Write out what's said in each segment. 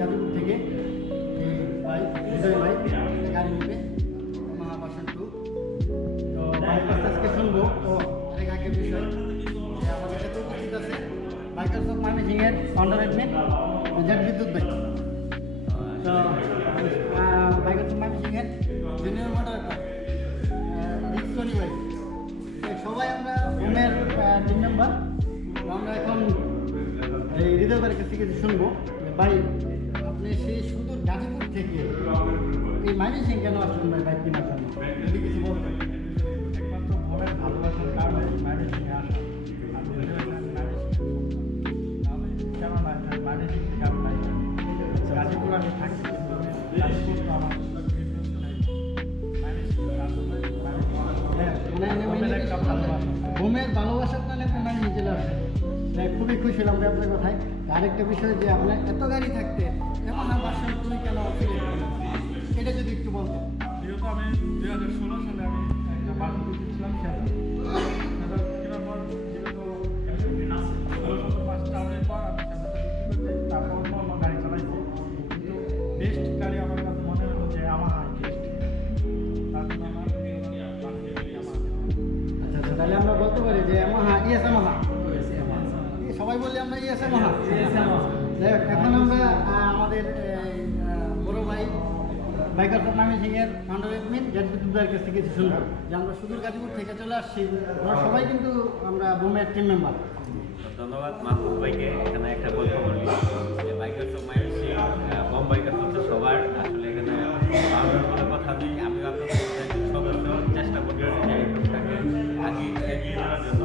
গাজীপুর থেকে এই ভাই হৃদয় ভাই গাড়ি নেবে ভার্সন 2। তো ভাইয়ের কাছে আজকে শুনবো ও অনেক আগের বিষয় যে আমাদের সাথে উপস্থিত আছে বাইকার্স অফ ময়মনসিংহের ফাউন্ডার অ্যাডমিন জেড বিদ্যুৎ ভাই। তো বাইকার্স অফ ময়মনসিংহের জুনিয়র মডারেটর রিক্সনি ভাই, সবাই আমরা হোমের টিম মেম্বার। আমরা এখন এই হৃদয় ভাইয়ের কাছ থেকে শুনবো ভাই আপনি সেই সুদূর গাজীপুর থেকে এই ময়মনসিংহ কেন আসলেন ভাই বাইক কেনার জন্য, যদি কিছু বলতেন। একমাত্র মনের ভালোবাসার কারণে ময়মনসিংহে আসা। ময়মনসিংহ থেকে আমি বাইক গাজীপুর আমি থাকি, কিন্তু গাজীপুর তো আমার হোমের ভালোবাসার কারণে আপনি ময়মনসিংহ চলে আসেন, খুবই খুশি হলাম আপনার কথায়। আরেকটা বিষয় যে আপনার এত গাড়ি থাকতে এখন ভার্সন 2 কেন এটা যদি একটু বলতেন। যেহেতু আমি 2016 সালে আমি একটা বাসন কিনেছিলাম, সেটা কেনার পর যেহেতু 16 মাস চালানোর পর আমি সেটা বিক্রি করতে তারপর অন্য গাড়ি চালাইছি, কিন্তু বেস্ট গাড়ি আমার কাছে মনে হলো যে ইয়ামাহা বেস্ট। তার জন্য আমার আচ্ছা আচ্ছা, তাহলে আমরা বলতে পারি যে ইয়ামাহা ইয়ামাহা সবাই বললে আমরা ইয়ামাহা। এখন আমরা আমাদের বড় ভাই বাইকার অফ ময়মনসিংহের ফাউন্ডার অ্যাডমিন জেড বিদ্যুৎ ভাইয়ের কাছ থেকে শুনবো যে আমরা সুদূর গাজীপুর থেকে চলে আসছি, আমরা সবাই কিন্তু আমরা বোমের টিম মেম্বার। ধন্যবাদ মাহবুব ভাইকে। এখানে একটা গল্প বলি যে বাইকার্স অফ ময়মনসিংহ বম বাইকার্স হচ্ছে সবার, আসলে এখানে ফাউন্ডার কোনো কথা নেই। আমি আপনাদের সদস্য চেষ্টা করছি যে এই গ্রুপটাকে এগিয়ে নেওয়ার জন্য।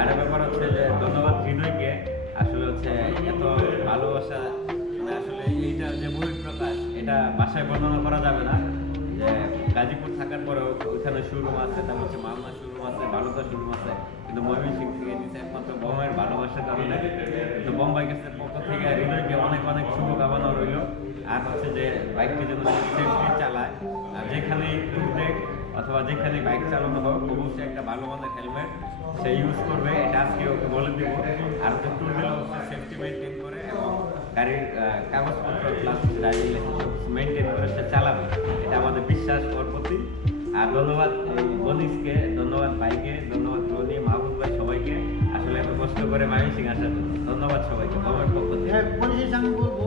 আর ব্যাপার হচ্ছে যে ধন্যবাদ হৃদয়কে, আসলে হচ্ছে এত ভালোবাসা, মানে আসলে এইটা যে বহিঃপ্রকাশ এটা বাসায় বর্ণনা করা যাবে না। যে গাজীপুর থাকার পরেও ওইখানে শোরুম আছে, তারপর হচ্ছে মালদা শোরুম আছে, বালুকা শোরুম আছে, কিন্তু ময়মনসিংহ থেকে দিচ্ছে একমাত্র বোমের ভালোবাসার কারণে। তো বোম বাইকার্সের পক্ষ থেকে হৃদয়কে অনেক অনেক শুভকামনা রইল। আর হচ্ছে যে বাইকটি যেন সেফলি চালায়, আর যেখানেই ট্যুর দেখ অথবা যেখানে বাইক চালানো হোক অবশ্যই একটা ভালো মানের হেলমেট সে ইউজ করবে, এটা আজকে ওকে বলে দেবো। আর হচ্ছে ট্যুর দিলে অবশ্যই সেফটি মেনটেন করে এবং গাড়ির কাগজপত্র প্লাস ড্রাইভিং লাইসেন্স মেনটেন করে সে চালাবে, এটা আমাদের বিশ্বাস ওর প্রতি। আর ধন্যবাদ এই বনিসকে, ধন্যবাদ ভাইকে, ধন্যবাদ রনি, মাহবুব ভাই, সবাইকে আসলে এত কষ্ট করে ময়মনসিংহ আসার জন্য ধন্যবাদ সবাইকে আমার পক্ষ থেকে। পরিশেষে আমি বলবো